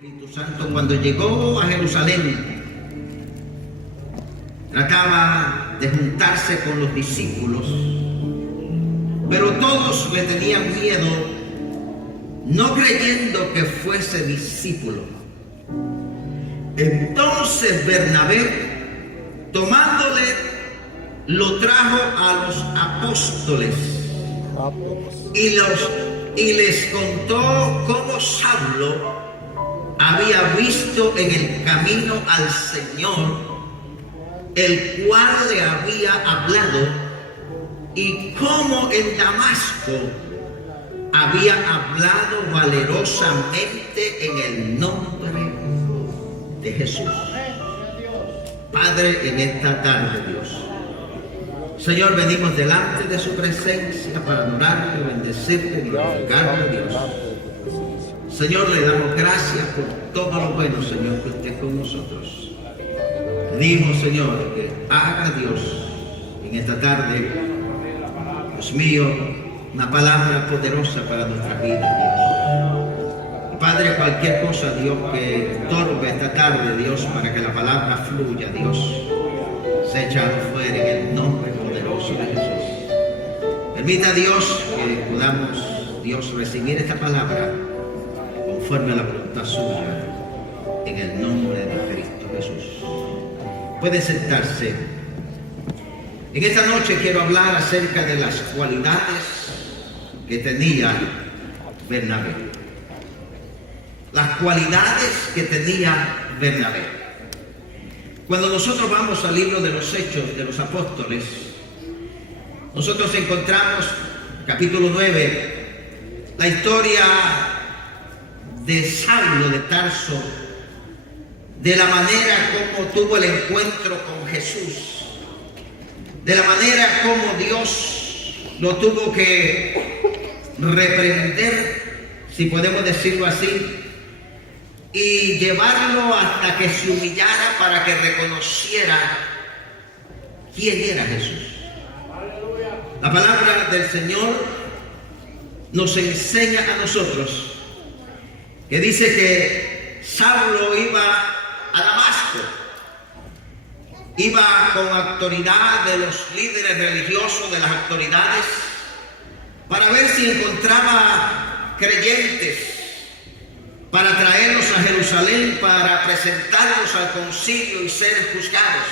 Espíritu Santo, cuando llegó a Jerusalén, trataba de juntarse con los discípulos, pero todos le tenían miedo, no creyendo que fuese discípulo. Entonces Bernabé, tomándole, lo trajo a los apóstoles y les contó cómo Saulo había visto en el camino al Señor, el cual le había hablado, y cómo en Damasco había hablado valerosamente en el nombre de Jesús. Padre, en esta tarde, Dios, Señor, venimos delante de su presencia para adorarte, bendecirte, glorificarte, Dios. Señor, le damos gracias por todo lo bueno, Señor, que usted es con nosotros. Pedimos, Señor, que haga Dios en esta tarde, Dios mío, una palabra poderosa para nuestra vida, Dios. Y Padre, cualquier cosa, Dios, que estorbe esta tarde, Dios, para que la palabra fluya, Dios, se echado fuera en el nombre poderoso de Jesús. Permita, Dios, que podamos, Dios, recibir esta palabra conforme a la voluntad suya, en el nombre de Cristo Jesús. Puede sentarse. En esta noche quiero hablar acerca de las cualidades que tenía Bernabé. Las cualidades que tenía Bernabé. Cuando nosotros vamos al libro de los Hechos de los Apóstoles, nosotros encontramos, capítulo 9, la historia de Saulo de Tarso, de la manera como tuvo el encuentro con Jesús, de la manera como Dios lo tuvo que reprender, si podemos decirlo así, y llevarlo hasta que se humillara para que reconociera quién era Jesús. La palabra del Señor nos enseña a nosotros que dice que Saulo iba a Damasco, iba con autoridad de los líderes religiosos, de las autoridades, para ver si encontraba creyentes, para traerlos a Jerusalén, para presentarlos al concilio y ser juzgados.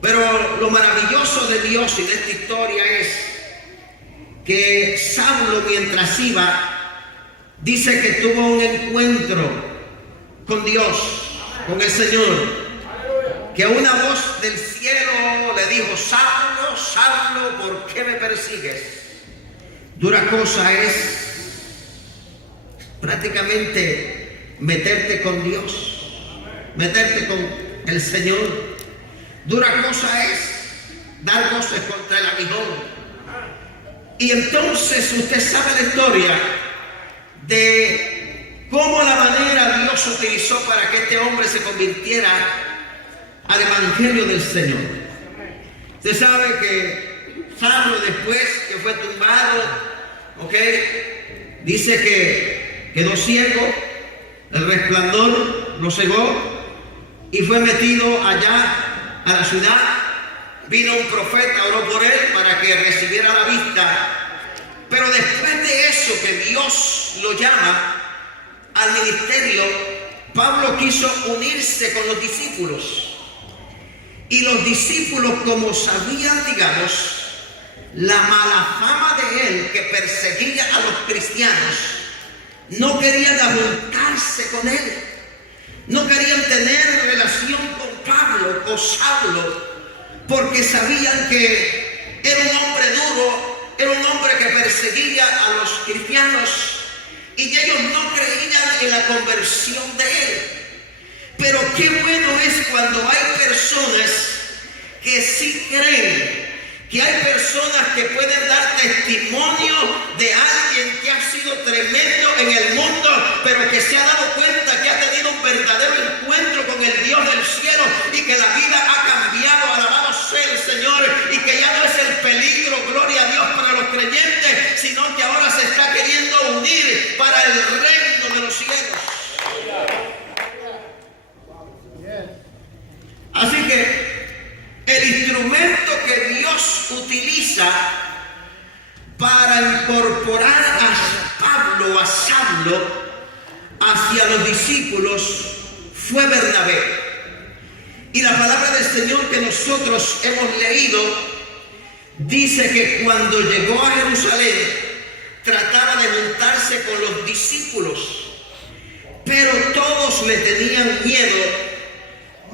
Pero lo maravilloso de Dios y de esta historia es que Saulo, mientras iba, dice que tuvo un encuentro con Dios, con el Señor, que una voz del cielo le dijo: Saulo, Saulo, ¿por qué me persigues? Dura cosa es prácticamente meterte con Dios, meterte con el Señor. Dura cosa es dar voces contra el aguijón. Y entonces usted sabe la historia de cómo la manera Dios utilizó para que este hombre se convirtiera al evangelio del Señor. Usted sabe que Saulo, después que fue tumbado, dice que quedó ciego, el resplandor lo cegó y fue metido allá a la ciudad. Vino un profeta, oró por él para que recibiera la vista. Pero después de eso, que Dios lo llama al ministerio, Pablo quiso unirse con los discípulos. Y los discípulos, como sabían, digamos, la mala fama de él, que perseguía a los cristianos, no querían juntarse con él. No querían tener relación con Pablo o Saulo, porque sabían que era un hombre duro, era un hombre que perseguía a los cristianos, y ellos no creían en la conversión de él. Pero qué bueno es cuando hay personas que sí creen, que hay personas que pueden dar testimonio de alguien que ha sido tremendo en el mundo, pero que se ha dado cuenta que ha tenido un verdadero encuentro con el Dios del cielo y que la vida ha cambiado. Alabado sea el Señor, y que ya no es el peligro, gloria a Dios, para los creyentes, sino que ahora se está queriendo unir para el reino de los cielos. hacia los discípulos fue Bernabé. Y la palabra del Señor que nosotros hemos leído dice que cuando llegó a Jerusalén trataba de juntarse con los discípulos, pero todos le tenían miedo,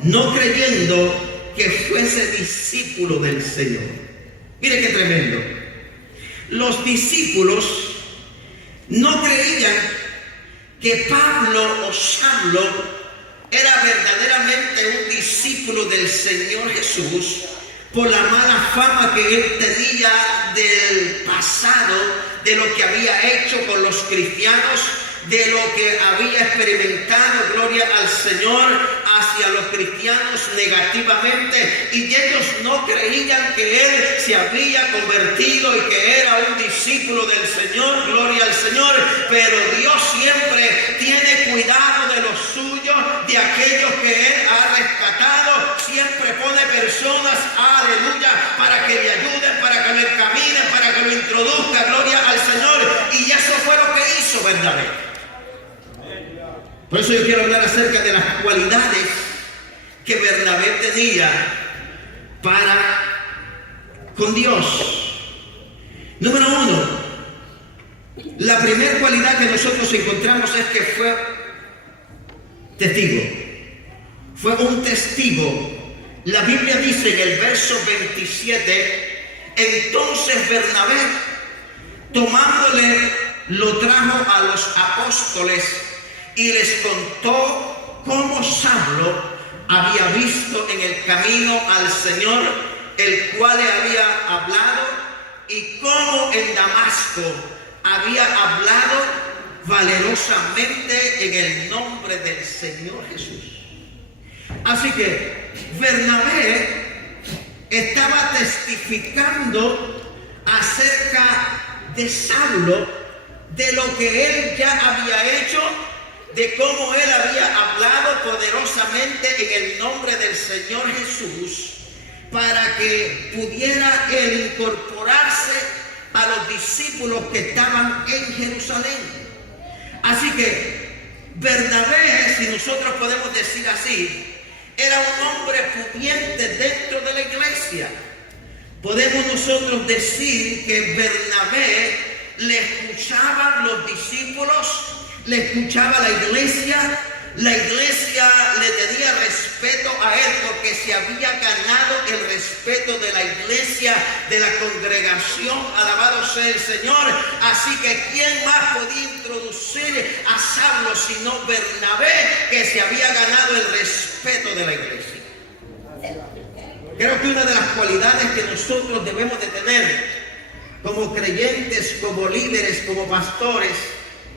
no creyendo que fuese discípulo del Señor. Mire qué tremendo. Los discípulos no creían que Pablo o Saulo era verdaderamente un discípulo del Señor Jesús por la mala fama que él tenía del pasado, de lo que había hecho con los cristianos, de lo que había experimentado, gloria al Señor, hacia los cristianos negativamente, y ellos no creían que él se había convertido y que era un discípulo del Señor, gloria al Señor. Pero Dios siempre tiene cuidado de los suyos, de aquellos que él ha rescatado. Siempre pone personas, aleluya, para que le ayuden, para que lo encaminen, para que lo introduzca, gloria al Señor. Y eso fue lo que hizo Bernabé. Por eso yo quiero hablar acerca de las cualidades que Bernabé tenía para con Dios. Número uno, la primera cualidad que nosotros encontramos es que fue testigo. Fue un testigo. La Biblia dice en el verso 27, entonces Bernabé, tomándole, lo trajo a los apóstoles y les contó cómo Saulo había visto en el camino al Señor, el cual le había hablado, y cómo en Damasco había hablado valerosamente en el nombre del Señor Jesús. Así que Bernabé estaba testificando acerca de Saulo, de lo que él ya había hecho, de cómo él había hablado poderosamente en el nombre del Señor Jesús, para que pudiera él incorporarse a los discípulos que estaban en Jerusalén. Así que Bernabé, si nosotros podemos decir así, era un hombre pudiente dentro de la iglesia. Podemos nosotros decir que Bernabé le escuchaban los discípulos, le escuchaba la iglesia le tenía respeto a él, porque se había ganado el respeto de la iglesia, de la congregación, alabado sea el Señor. Así que ¿quién más podía introducir a Saulo sino Bernabé, que se había ganado el respeto de la iglesia? Creo que una de las cualidades que nosotros debemos de tener como creyentes, como líderes, como pastores,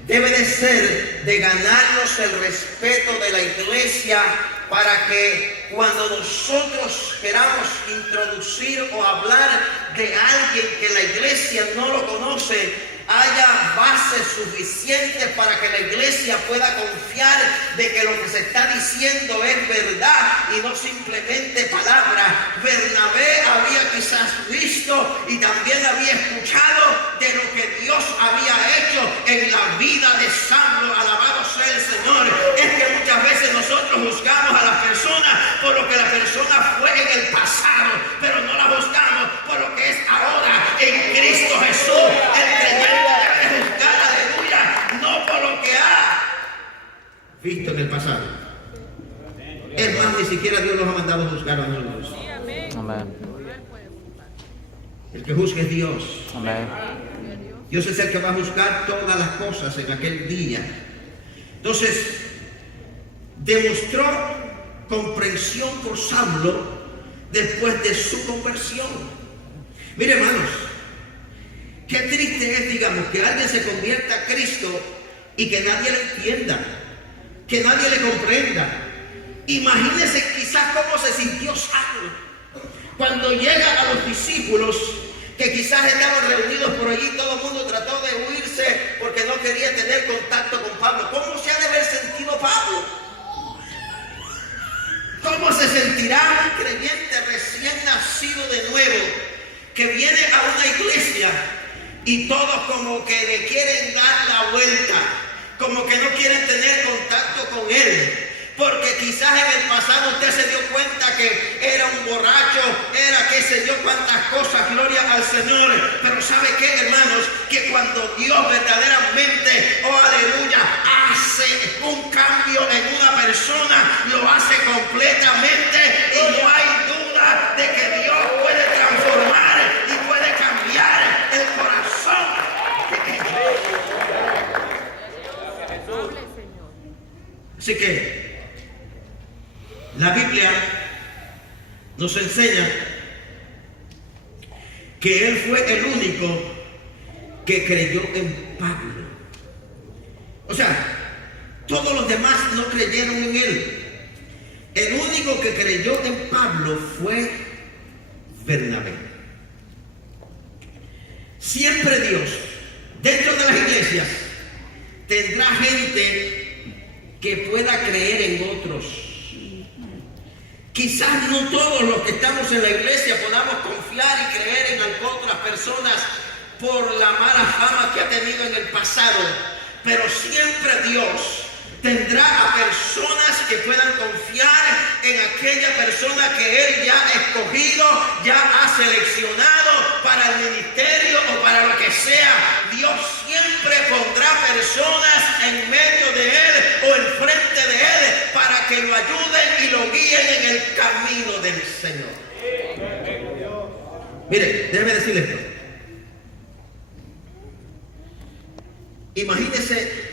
debe de ser de ganarnos el respeto de la iglesia, para que cuando nosotros queramos introducir o hablar de alguien que la iglesia no lo conoce, haya base suficiente para que la iglesia pueda confiar de que lo que se está diciendo es verdad y no simplemente palabra. Bernabé había quizás visto y también había escuchado de lo que Dios había hecho en la vida de Saulo, alabado sea el Señor. Es que muchas veces nosotros juzgamos a las personas por lo que la persona fue en el pasado, pero no la juzgamos por lo que es ahora en Cristo Jesús. El creyente debe juzgar, aleluya, no por lo que ha visto en el pasado. Es más, ni siquiera Dios nos ha mandado a juzgar a nosotros. Amén. El que juzgue es Dios. Amén. Dios es el que va a juzgar todas las cosas en aquel día. Entonces, demostró comprensión por Saulo después de su conversión. Mire, hermanos, qué triste es, digamos, que alguien se convierta a Cristo y que nadie le entienda, que nadie le comprenda. Imagínense quizás cómo se sintió Saulo cuando llega a los discípulos, que quizás estaban reunidos por allí. Todo el mundo trató de huirse porque no quería tener contacto con Pablo. ¿Cómo se ha de haber sentido Pablo? ¿Cómo se sentirá un creyente recién nacido de nuevo, que viene a una iglesia y todos como que le quieren dar la vuelta, como que no quieren tener contacto con Él. Porque quizás en el pasado usted se dio cuenta que era un borracho, era qué sé yo cuántas cosas, gloria al Señor. Pero ¿sabe qué, hermanos? Que cuando Dios verdaderamente, oh aleluya, hace un cambio en una persona, lo hace completamente y no hay duda de que Dios puede transformar y puede cambiar el corazón. Así que la Biblia nos enseña que Él fue el único que creyó en Pablo. O sea, todos los demás no creyeron en Él. El único que creyó en Pablo fue Bernabé. Siempre Dios, dentro de las iglesias, tendrá gente que pueda creer en otros. Quizás no todos los que estamos en la iglesia podamos confiar y creer en otras personas por la mala fama que ha tenido en el pasado, pero siempre Dios tendrá a personas que puedan confiar en aquella persona que Él ya ha escogido, ya ha seleccionado para el ministerio o para lo que sea. Dios siempre pondrá personas en medio de Él o enfrente de Él para que lo ayuden y lo guíen en el camino del Señor. Mire, déjeme decirle esto. Imagínese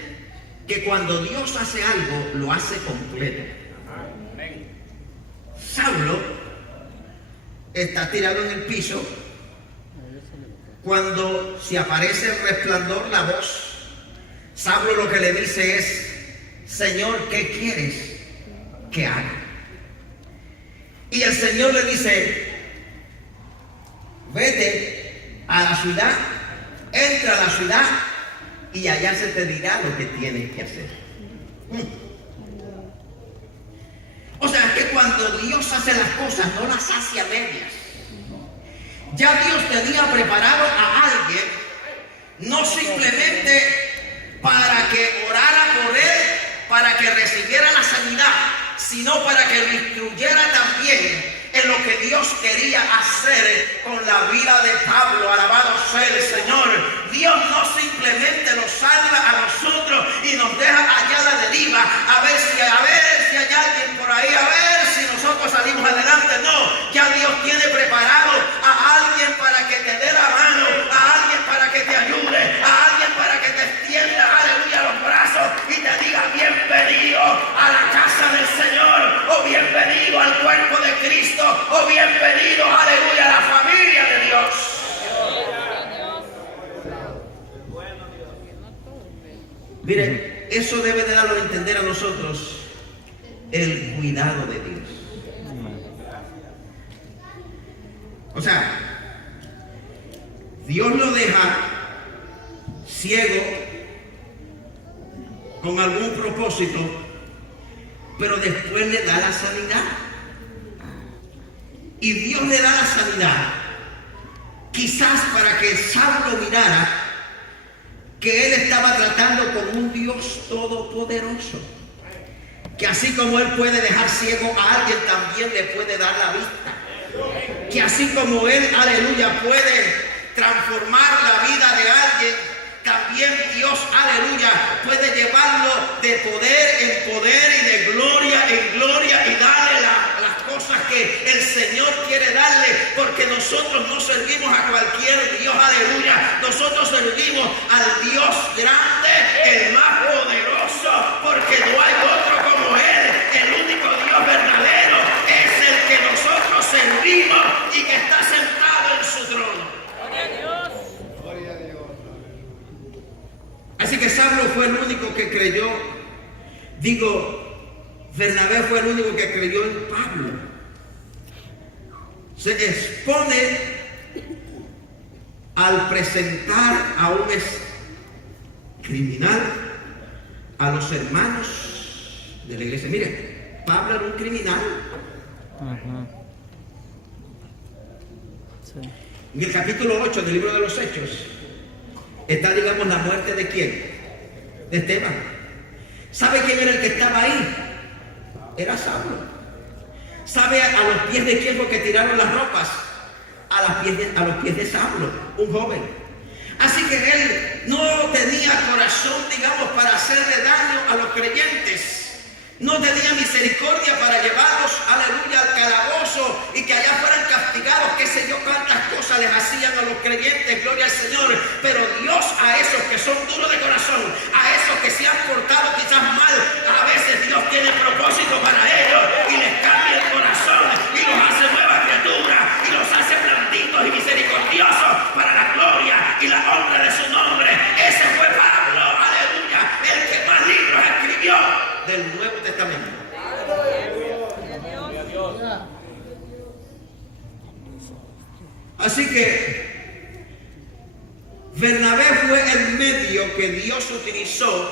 que cuando Dios hace algo, lo hace completo. Saulo está tirado en el piso. Cuando se aparece el resplandor, la voz, Saulo lo que le dice es: Señor, ¿qué quieres que haga? Y el Señor le dice: vete a la ciudad, entra a la ciudad y allá se te dirá lo que tienes que hacer. O sea, que cuando Dios hace las cosas, no las hace a medias. Ya Dios tenía preparado a alguien, no simplemente para que orara por él, para que recibiera la sanidad, sino para que lo instruyera también en lo que Dios quería hacer con la vida de Pablo. Alabado sea el Señor. Dios no simplemente nos salva a nosotros y nos deja allá a la deriva, a ver si hay alguien por ahí, a ver si nosotros salimos adelante. No, ya Dios tiene preparado a alguien para que te dé la mano, a alguien para que te ayude, a alguien para que te extienda, aleluya, los brazos y te diga: bienvenido a la casa del Señor, o bienvenido al cuerpo de Cristo, o bienvenido, aleluya, a la familia de Dios. Miren, eso debe de darlo a entender a nosotros el cuidado de Dios. O sea, Dios lo deja ciego con algún propósito, pero después le da la sanidad. Y Dios le da la sanidad, quizás para que Saulo mirara que él estaba tratando con un Dios todopoderoso, que así como él puede dejar ciego a alguien, también le puede dar la vista, que así como él, aleluya, puede transformar la vida de alguien, también Dios, aleluya, puede llevarlo de poder en poder y de gloria en gloria y darle las cosas que el Señor quiere darle, porque nosotros no servimos a cualquier Dios, aleluya. Nosotros servimos al Dios grande, el más poderoso, porque no hay otro como Él. El único Dios verdadero es el que nosotros servimos y que está sentado en su trono. Así que Saulo fue el único que creyó, Bernabé fue el único que creyó en Pablo. Se expone al presentar a un criminal a los hermanos de la iglesia. Mire, Pablo era un criminal. Sí. En el capítulo 8 del libro de los Hechos está, digamos, la muerte de ¿quién? De Esteban. ¿Sabe quién era el que estaba ahí? Era Saulo. ¿Sabe a los pies de quién fue que tiraron las ropas? A los pies de Saulo, un joven. Así que él no tenía corazón, digamos, para hacerle daño a los creyentes. No tenía misericordia para llevarlos, aleluya, al calabozo y que allá fueran castigados, qué sé yo, cuántas cosas les hacían a los creyentes, gloria al Señor. Pero Dios a esos que son duros de corazón, a esos que se han portado quizás mal, a veces Dios tiene propósito para ellos y les cambia el corazón y los hace nuevas criaturas y los hace blanditos y misericordiosos para la gloria y la honra de su nombre. Ese fue Pablo, aleluya, el que más libros escribió del Nuevo Testamento. Así que Bernabé fue el medio que Dios utilizó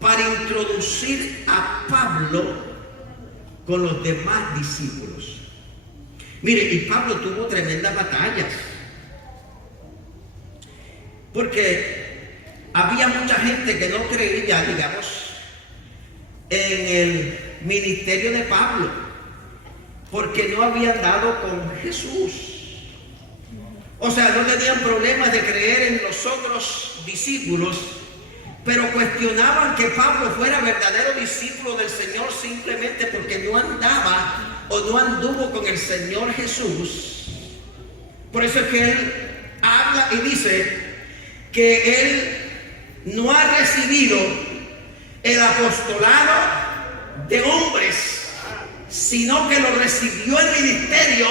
para introducir a Pablo con los demás discípulos. Mire, y Pablo tuvo tremendas batallas, porque había mucha gente que no creía, digamos, en el ministerio de Pablo, porque no habían dado con Jesús. O sea, no tenían problemas de creer en los otros discípulos, pero cuestionaban que Pablo fuera verdadero discípulo del Señor simplemente porque no andaba o no anduvo con el Señor Jesús. Por eso es que él habla y dice que él no ha recibido el apostolado de hombres, sino que lo recibió el ministerio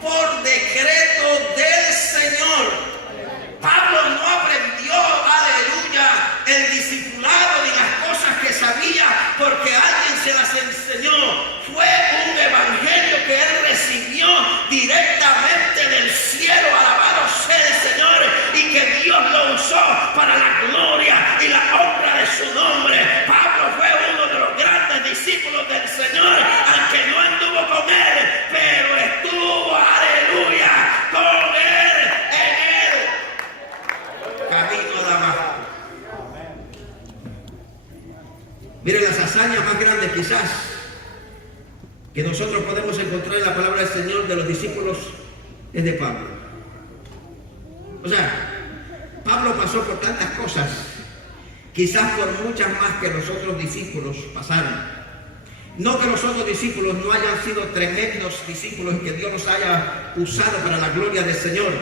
por decreto del Señor. Pablo no aprendió, aleluya, el discipulado ni las cosas que sabía porque alguien se las enseñó. Fue un evangelio que él recibió directamente del cielo, alabado sea el Señor, y que Dios lo usó para la gloria y la honra de su nombre. Pablo fue uno de los grandes discípulos del Señor, aunque no anduvo con él, pero estuvo, aleluya, con él en el camino de Damasco. Miren, las hazañas más grandes quizás que nosotros podemos encontrar en la palabra del Señor de los discípulos es de Pablo. O sea, Pablo pasó por tantas cosas, quizás por muchas más que los otros discípulos pasaron. No que los otros discípulos no hayan sido tremendos discípulos y que Dios los haya usado para la gloria del Señor.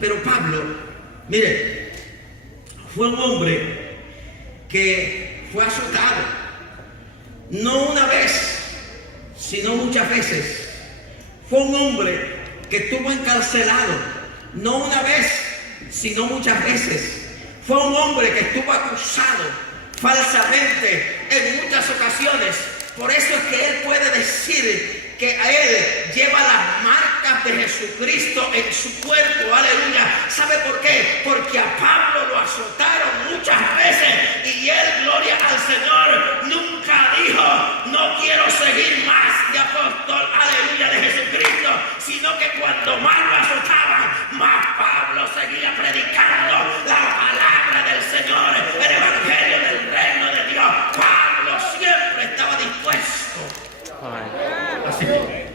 Pero Pablo, mire, fue un hombre que fue azotado, no una vez, sino muchas veces. Fue un hombre que estuvo encarcelado, no una vez, sino muchas veces. Fue un hombre que estuvo acusado falsamente en muchas ocasiones. Por eso es que él puede decir que a él lleva las marcas de Jesucristo en su cuerpo, aleluya. ¿Sabe por qué? Porque a Pablo lo azotaron muchas veces y él, gloria al Señor, nunca dijo, no quiero seguir más de apóstol, aleluya, de Jesucristo, sino que cuando más lo azotaban, más Pablo seguía predicando la palabra del Señor, el evangelio del reino de Dios. Pablo siempre estaba dispuesto. Así que,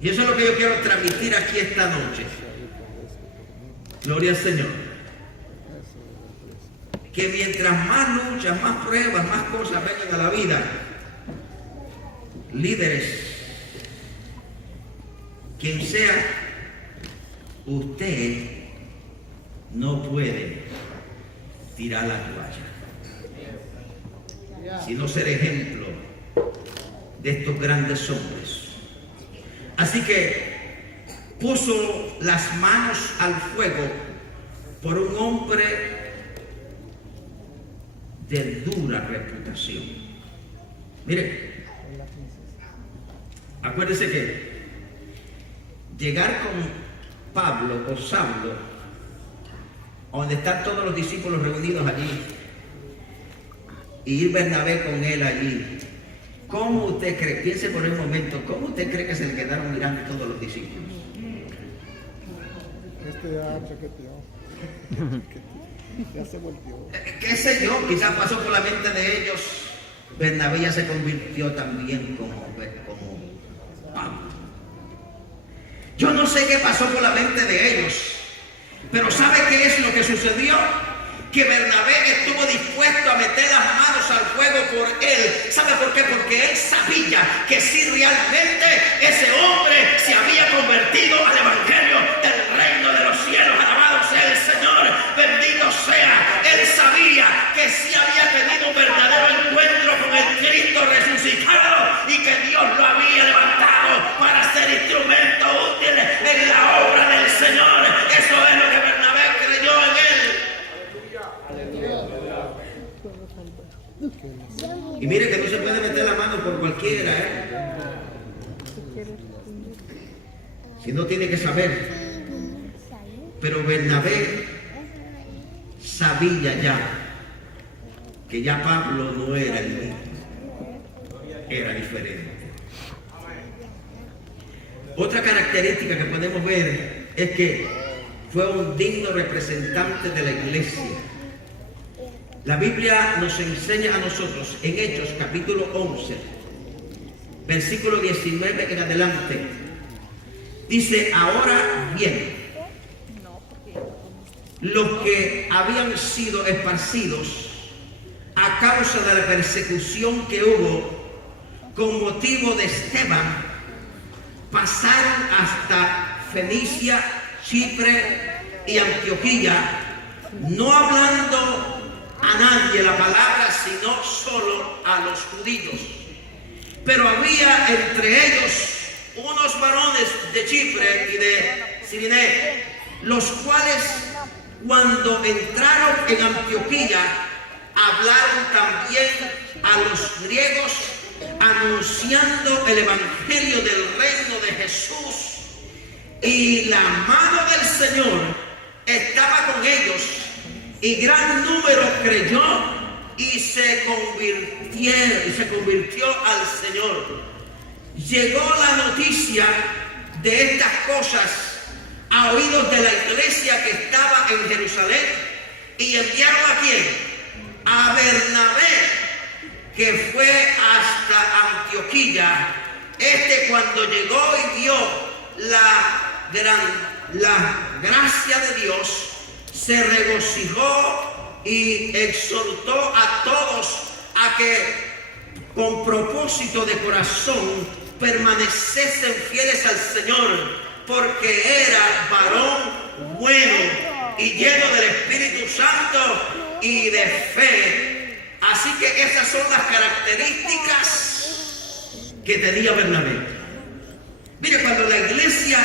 y eso es lo que yo quiero transmitir aquí esta noche. Gloria al Señor. Que mientras más luchas, más pruebas, más cosas vengan a la vida, líderes, quien sea, usted no puede tirar la toalla, sino ser ejemplo de estos grandes hombres. Así que puso las manos al fuego por un hombre de dura reputación. Mire, acuérdese que llegar con Pablo o Saulo, donde están todos los discípulos reunidos allí, y ir Bernabé con él allí, ¿cómo usted cree? Piense por un momento, ¿cómo usted cree que se le quedaron mirando todos los discípulos? qué sé yo, quizás pasó por la mente de ellos. Bernabé ya se convirtió también como Pablo. Yo no sé qué pasó por la mente de ellos, pero ¿sabe qué es lo que sucedió? Que Bernabé estuvo dispuesto a meter las manos al fuego por él. ¿Sabe por qué? Porque él sabía que si realmente ese hombre se había convertido al evangelio del reino de los cielos, alabado sea el Señor, bendito sea, él sabía que sí había tenido un verdadero encuentro con el Cristo resucitado y que Dios lo había levantado para ser instrumento útil en la obra del Señor. Eso es lo que Bernabé creyó en él. Y mire que no se puede meter la mano por cualquiera, si no tiene que saber. Pero Bernabé sabía ya que ya Pablo no era el mismo, era diferente. Otra característica que podemos ver es que fue un digno representante de la iglesia. La Biblia nos enseña a nosotros en Hechos capítulo 11, versículo 19 en adelante. Dice: ahora bien, los que habían sido esparcidos a causa de la persecución que hubo con motivo de Esteban, pasaron hasta Fenicia, Chipre y Antioquía, no hablando a nadie la palabra, sino solo a los judíos. Pero había entre ellos unos varones de Chipre y de Cirene, los cuales cuando entraron en Antioquía hablaron también a los griegos, anunciando el evangelio del reino de Jesús, y la mano del Señor estaba con ellos, y gran número creyó y se convirtió al Señor. Llegó la noticia de estas cosas a oídos de la iglesia que estaba en Jerusalén, y enviaron ¿a quién? A Bernabé, que fue hasta Antioquía. Cuando llegó y vio la gracia de Dios, se regocijó y exhortó a todos a que con propósito de corazón permaneciesen fieles al Señor, porque era varón bueno y lleno del Espíritu Santo y de fe. Así que esas son las características que tenía Bernabé. Mire, cuando la iglesia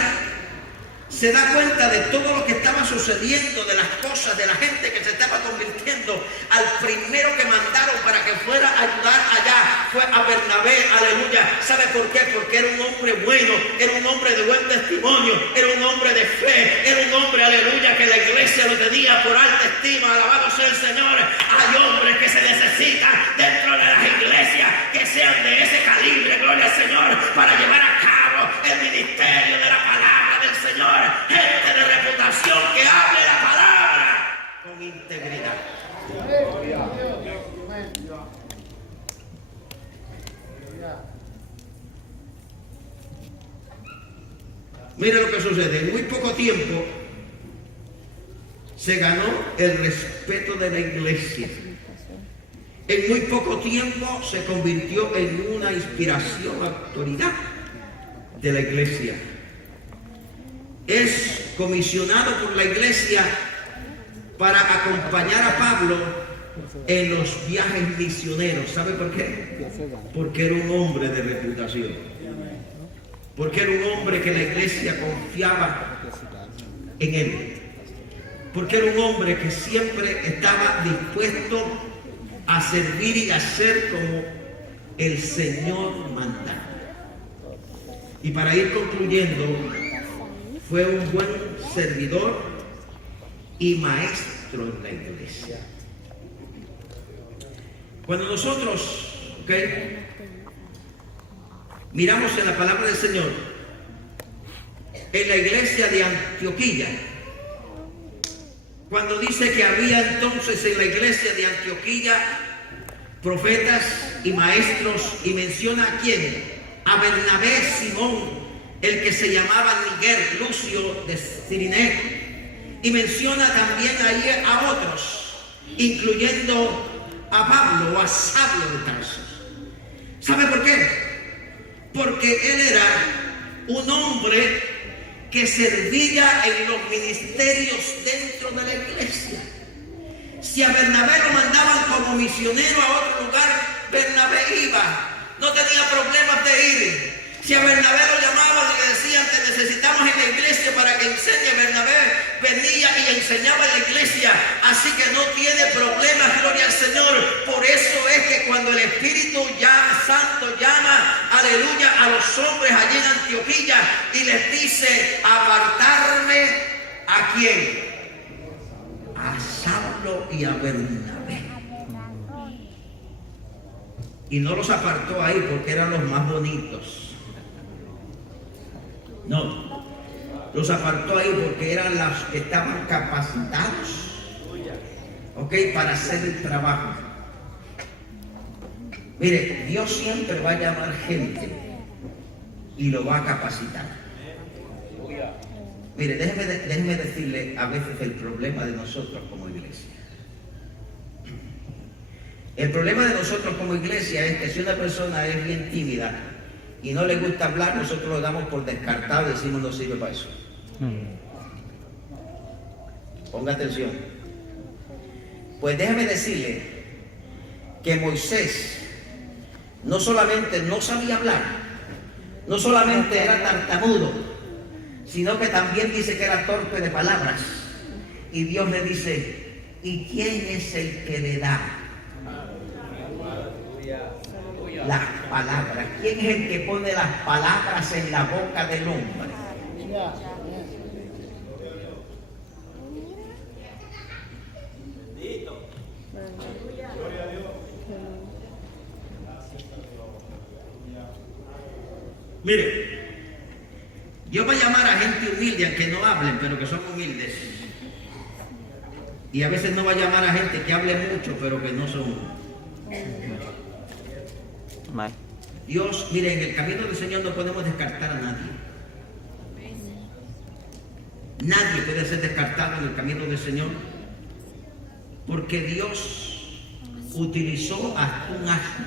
se da cuenta de todo lo que estaba sucediendo, de las cosas, de la gente que se estaba convirtiendo, al primero que mandaron para que fuera a ayudar allá fue a Bernabé. Aleluya. ¿Sabe por qué? Porque era un hombre bueno, era un hombre de buen testimonio, era un hombre de fe, era un hombre, aleluya, que la iglesia lo tenía por alta estima. Alabado sea el Señor. Hay hombres que se necesitan dentro de las iglesias que sean de ese calibre, gloria al Señor, para llevar a cabo el ministerio de la palabra del Señor. Gente de reputación que hable la palabra con integridad. Mire lo que sucede. En muy poco tiempo se ganó el respeto de la iglesia. En muy poco tiempo se convirtió en una inspiración, autoridad de la iglesia. Es comisionado por la iglesia para acompañar a Pablo en los viajes misioneros. ¿Sabe por qué? Porque era un hombre de reputación. Porque era un hombre que la iglesia confiaba en él. Porque era un hombre que siempre estaba dispuesto a servir y a hacer como el Señor manda. Y para ir concluyendo, fue un buen servidor y maestro en la iglesia. Cuando nosotros, miramos en la palabra del Señor, en la iglesia de Antioquía, cuando dice que había entonces en la iglesia de Antioquía profetas y maestros, y menciona a quién, a Bernabé, Simón, el que se llamaba Niger, Lucio de Cirené, y menciona también ahí a otros, incluyendo a Pablo o a Saulo de Tarso. ¿Sabe por qué? Porque él era un hombre que servía en los ministerios dentro de la iglesia. Si a Bernabé lo mandaban como misionero a otro lugar, Bernabé iba, no tenía problemas de ir. Si a Bernabé lo llamaban y le decían, te necesitamos en la iglesia para que enseñe, Bernabé venía y enseñaba en la iglesia. Así que no tiene problemas, gloria al Señor. Por eso es que cuando el Espíritu Santo llama, aleluya, a los hombres allí en Antioquía y les dice, apartarme, ¿a quién? A Saulo y a Bernabé. Y no los apartó ahí porque eran los más bonitos. No, los apartó ahí porque eran los que estaban capacitados, ¿ok?, para hacer el trabajo. Mire, Dios siempre va a llamar gente y lo va a capacitar. Mire, déjeme decirle a veces el problema de nosotros como iglesia. El problema de nosotros como iglesia es que si una persona es bien tímida y no le gusta hablar, nosotros lo damos por descartado y decimos no sirve para eso. Ponga atención. Pues déjeme decirle que Moisés no solamente no sabía hablar, no solamente era tartamudo, sino que también dice que era torpe de palabras. Y Dios le dice, ¿y quién es el que le da las palabras? ¿Quién es el que pone las palabras en la boca del hombre? Mire, Dios va a llamar a gente humilde, aunque no hablen, pero que son humildes. Y a veces no va a llamar a gente que hable mucho, pero que no son. Dios, mire, en el camino del Señor no podemos descartar a nadie. Nadie puede ser descartado en el camino del Señor, porque Dios utilizó hasta un asno,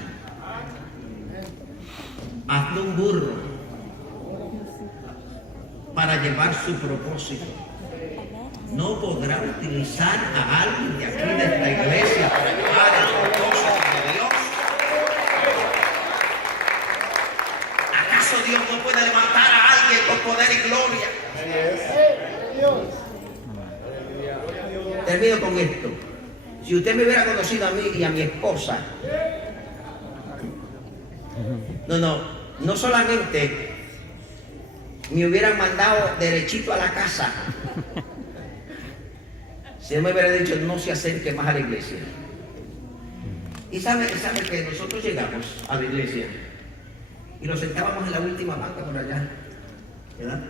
hasta un burro, para llevar su propósito. No podrá utilizar a alguien de aquí, de esta iglesia, para llevar el propósito de Dios. ¿Acaso Dios no puede levantar a alguien con poder y gloria? Termino con esto. Si usted me hubiera conocido a mí y a mi esposa, no solamente me hubieran mandado derechito a la casa, si no me hubiera dicho no se acerque más a la iglesia. Y sabe que nosotros llegamos a la iglesia y nos sentábamos en la última banca por allá, ¿verdad?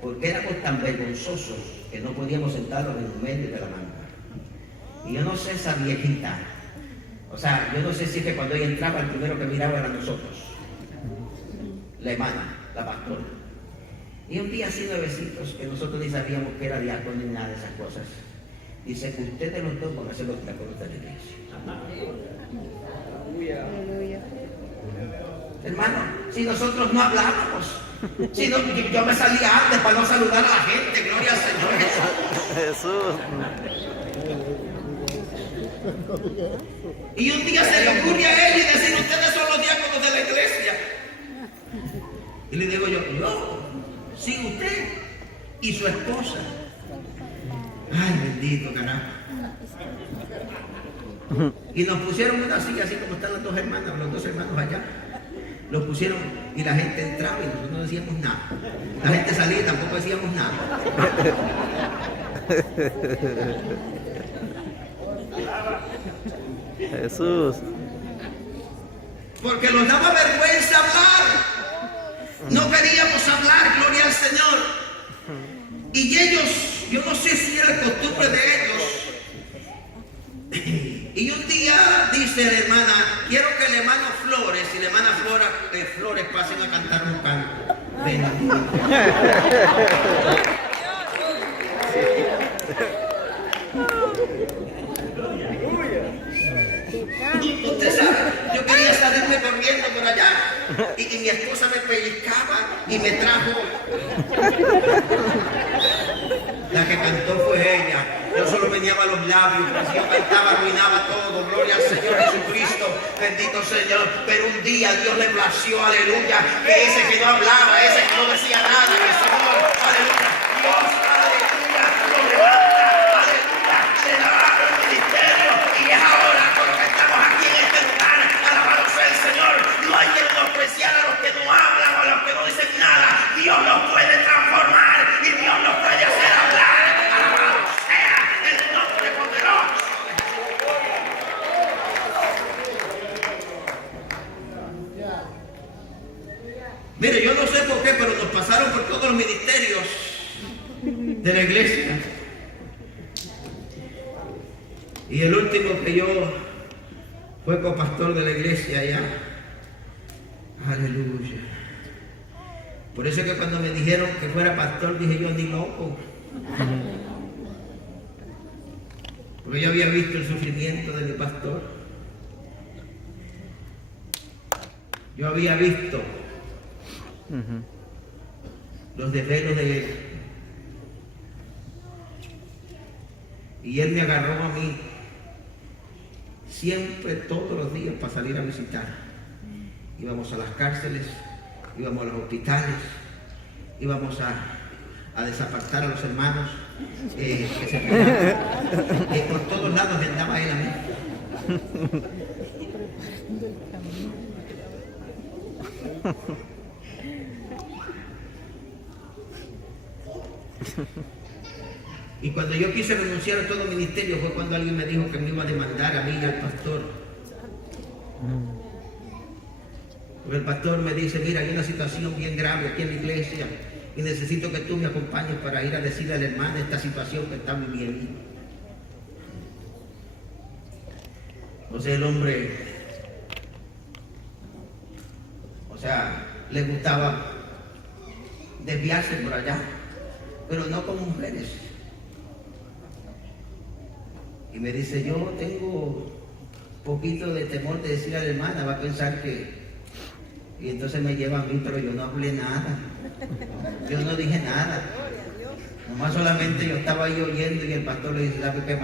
Porque éramos tan vergonzosos que no podíamos sentarnos en medio de la banca. Y yo no sé, esa viejita, o sea, yo no sé si es que cuando ella entraba el primero que miraba era nosotros, la hermana, la pastora. Y un día así nuevecitos, que nosotros ni sabíamos que era diácono ni nada de esas cosas, dice que ustedes los dos van a ser los diáconos de la iglesia. Aleluya. Hermano, si nosotros no hablábamos, si no, yo me salía antes para no saludar a la gente, gloria al Señor Jesús. Y un día se le ocurre a él y decir, ustedes son los diáconos de la iglesia. Y le digo yo, sí, usted y su esposa. Ay, bendito, caramba. Y nos pusieron una silla así como están las dos hermanas, los dos hermanos allá. Los pusieron y la gente entraba y nosotros no decíamos nada. La gente salía y tampoco decíamos nada. Jesús. Porque nos daba vergüenza hablar. No queríamos hablar, gloria al Señor. Y ellos, yo no sé si era costumbre de ellos, dice la hermana, quiero que el hermano Flores y la hermana Flores pasen a cantar un canto. Bendito. Usted sabe, yo quería salirme corriendo por allá y mi esposa me pellizcaba y me trajo. La que cantó fue ella. Yo solo meneaba los labios, pero si yo cantaba arruinaba todo. Gloria al Señor Jesucristo, bendito Señor. Pero un día Dios le plació, aleluya, que ese que no hablaba, ese que no decía nada, que el Señor, aleluya, Dios, aleluya, lo levanta, aleluya, le daba el ministerio y es ahora con lo que estamos aquí en este lugar. Alabado sea el Señor. No hay que menospreciar a los que no hablan o a los que no dicen nada. Dios los puede transformar y Dios los puede hacer hablar. Alabado sea el nombre poderoso. Mire, yo no sé por qué, pero nos pasaron por todos los ministerios de la iglesia. Y el último que yo fue copastor de la iglesia allá. Aleluya. Por eso es que cuando me dijeron que fuera pastor, dije yo, ni loco. Porque yo había visto el sufrimiento de mi pastor. Yo había visto los desvelos de él. Y él me agarró a mí siempre, todos los días, para salir a visitar. Íbamos a las cárceles, íbamos a los hospitales, íbamos a desapartar a los hermanos que se pegaban. Por todos lados me andaba él a mí. Y cuando yo quise renunciar a todo ministerio fue cuando alguien me dijo que me iba a demandar a mí y al pastor. Porque el pastor me dice, mira, hay una situación bien grave aquí en la iglesia y necesito que tú me acompañes para ir a decirle a la hermana esta situación que está viviendo. O sea, el hombre, le gustaba desviarse por allá, pero no con mujeres. Y me dice, yo tengo poquito de temor de decir a la hermana, va a pensar que... Y entonces me lleva a mí, pero yo no hablé nada. Yo no dije nada. Nomás solamente yo estaba ahí oyendo y el pastor le dice, ¿sabe qué,